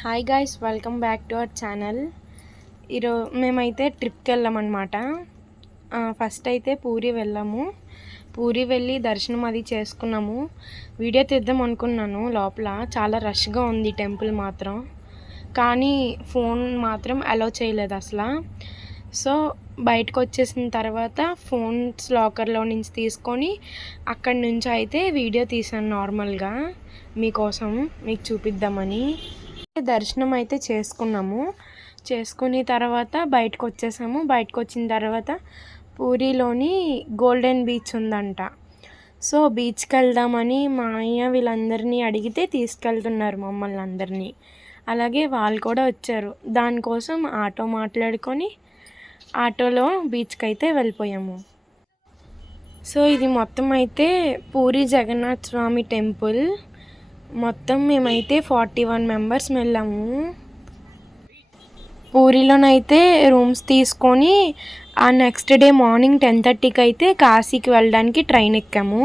Hi guys, welcome back to our channel. మేమైతే ట్రిప్కి వెళ్ళామన్నమాట. ఫస్ట్ అయితే పూరి వెళ్ళాము. పూరి వెళ్ళి దర్శనం అది చేసుకున్నాము. వీడియో తీద్దాం అనుకున్నాను. లోపల చాలా రష్గా ఉంది టెంపుల్ మాత్రం, కానీ ఫోన్ మాత్రం అలౌ చేయలేదు అసలు. సో బయటకు వచ్చేసిన తర్వాత ఫోన్స్ లాకర్లో నుంచి తీసుకొని అక్కడి నుంచి అయితే వీడియో తీసాను నార్మల్గా మీకోసం, మీకు చూపిద్దామని. దర్శనం అయితే చేసుకుని తర్వాత బయటకు వచ్చేసాము. బయటకు వచ్చిన తర్వాత పూరిలోని గోల్డెన్ బీచ్ ఉందంట. సో బీచ్కి వెళ్దామని మా అయ్య వీళ్ళందరినీ అడిగితే తీసుకెళ్తున్నారు మమ్మల్ని అందరినీ. అలాగే వాళ్ళు కూడా వచ్చారు. దానికోసం ఆటో మాట్లాడుకొని ఆటోలో బీచ్కి అయితే వెళ్ళిపోయాము. సో ఇది మొత్తం అయితే పూరి జగన్నాథ స్వామి టెంపుల్. మొత్తం మేమైతే 41 మెంబర్స్ వెళ్ళాము. పూరిలోనైతే రూమ్స్ తీసుకొని ఆ నెక్స్ట్ డే మార్నింగ్ 10:30కి అయితే కాశీకి వెళ్ళడానికి ట్రైన్ ఎక్కాము.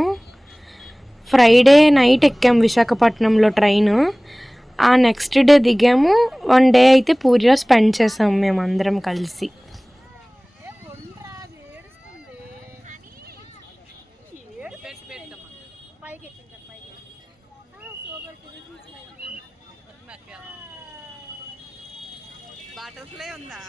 ఫ్రైడే నైట్ ఎక్కాము విశాఖపట్నంలో ట్రైన్. ఆ నెక్స్ట్ డే దిగాము. 1 డే అయితే పూరిలో స్పెండ్ చేసాము మేమందరం కలిసి. బటర్ఫ్లై ఉందా?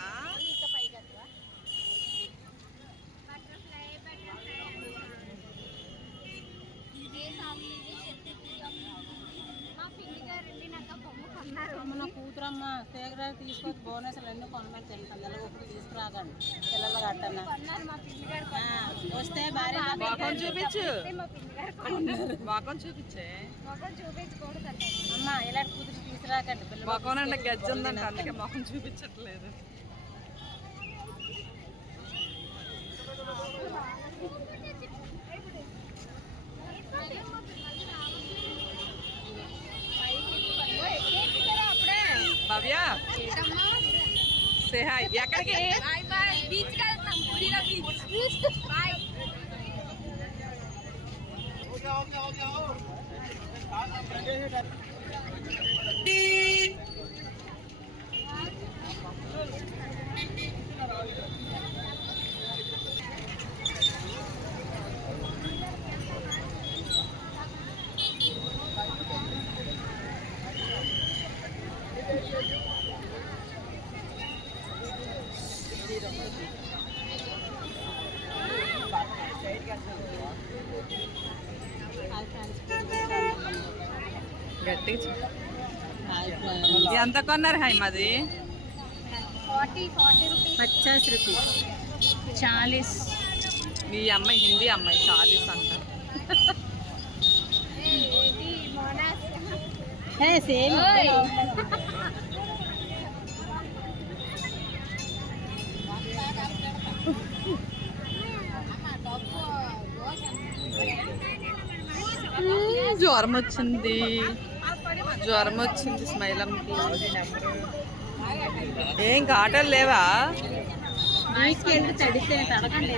మన కూతురమ్మ సేగరా తీసుకొచ్చి బోనస్లు ఎన్నో కొనమని తెలుసు. ఎలాగొప్పుడు తీసుకురాకండి పిల్లలు కట్టన్నా వస్తే భార్య చూపించు, చూపించే అమ్మ ఇలా కూతురు తీసుకురాకండి మొఖం గజ్జి ఉందంట, అందుకే మొఖం చూపించట్లేదు. భవ్య సే హాయ్. ఎక్కడికి? ఎంత కొన్నారు హాయ్? మాది 50 రూపీస్ 40. మీ అమ్మాయి హిందీ అమ్మాయి 40 అంట. సేమ్ జ్వరం వచ్చింది స్మైలమ్కి. ఏం ఆటలు లేవా? తడితే తడకండి.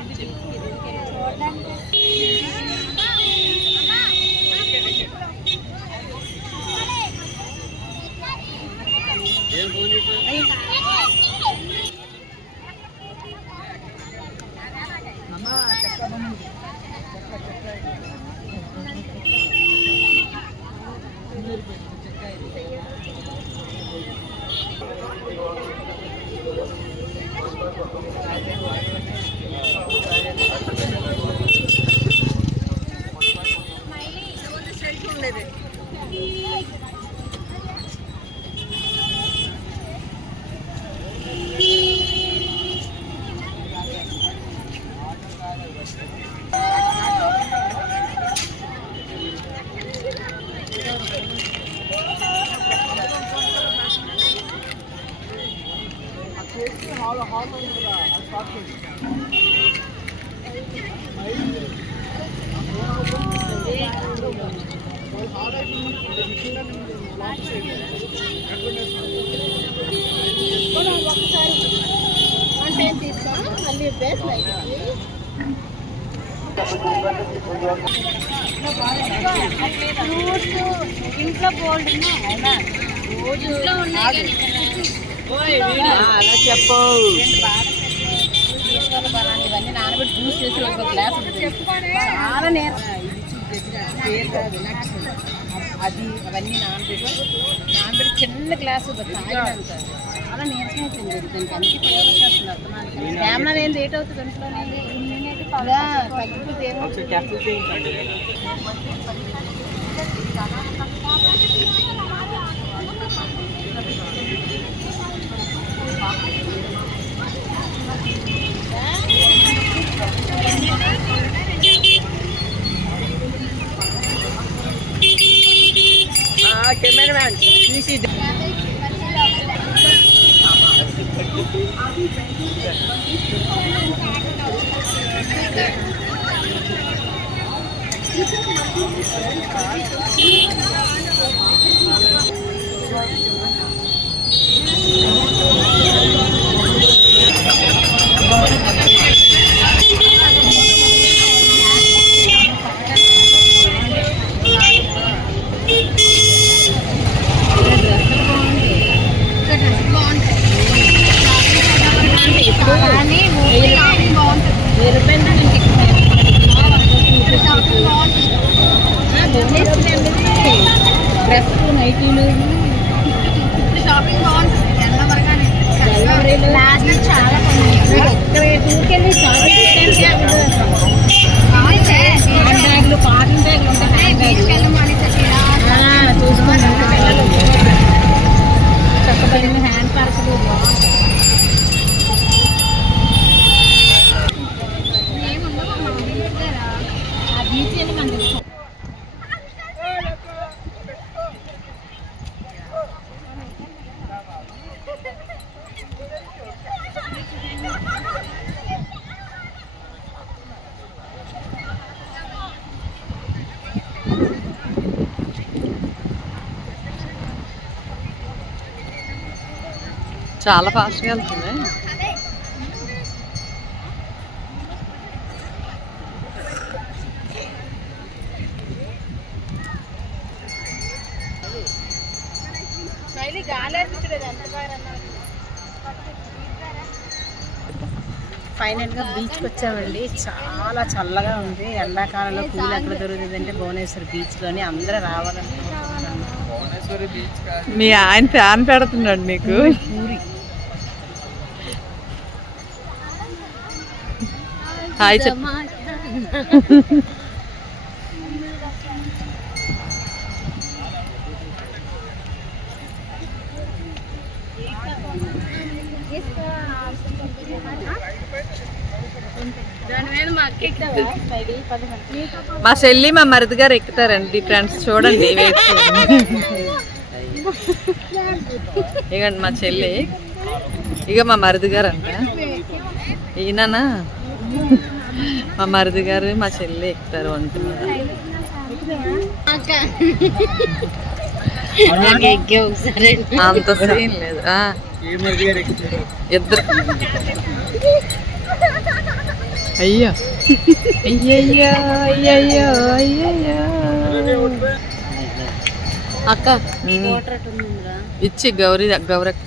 ఇంట్లో గోల్డ్ అలా చెప్పు. ఇవన్నీ నానబెట్టి జ్యూస్ చేసి ఒక గ్లాస్ చాలా నేర్చుకున్నాను. అది అవన్నీ నానబెట్టి చిన్న గ్లాసు తాగినంత చాలా నీరసం అయిపోయింది. దానికి అన్ని ఫేవరెట్ చేస్తున్నారు. కెమెరా ఏం లేట్ అవుతుంది ఇంట్లో తగ్గిపోతే కెమెరామ్యాన్ తీసి డ్రెస్ నైటీలు షాపింగ్ బాగుంటుంది. చాలా టూర్కెళ్ళి షాపింగ్ బ్యాగులు కాటన్ బ్యాగులు ఉంటాయి చూసుకోండి. చక్కబడిన హ్యాండ్ పర్సులు ఆ బీచ్ వెళ్ళి మనకి చాలా ఫాస్ట్గా వెళ్తుంది. ఫైనల్ గా బీచ్ కి వచ్చామండి. చాలా చల్లగా ఉంది. ఎండాకాలంలో పూలు ఎక్కడ దొరుకుతుంది అంటే భువనేశ్వర్ బీచ్ లోని అందరూ రావాలనుకుంటున్నాను. మీ ఆయన ఫ్యాన్ పెడుతున్నాడు నీకు. పూరి హాయ్ చెప్పు. మా చెల్లి మా మరిది గారు ఎక్కుతారండి ఫ్రెండ్స్, చూడండి వెయిట్ చేయండి. ఇగండి మా చెల్లి, ఇక మా మరిది గారు అంట. ఈయననా మా మరిది గారు మా చెల్లి ఎక్కుతారు అంటున్నారు. అంత సీన్ లేదు. ఇద్దరు అయ్యో అయ్యయ్యో అయ్యయ్యో అయ్యయ్యో. అక్క ఇచ్చి గౌరక్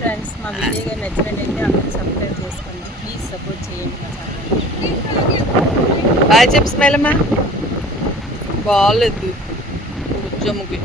ఫ్రెండ్స్, మా వీడియో గారు నచ్చినట్లయితే అందరూ సబ్స్క్రైబ్ చేసుకోండి. ప్లీజ్ సపోర్ట్ చేయండి మా ఛానల్. బాయ్ చెప్పు స్మైల్ అమ్మా. బాగాలేదు ఉద్యముకి.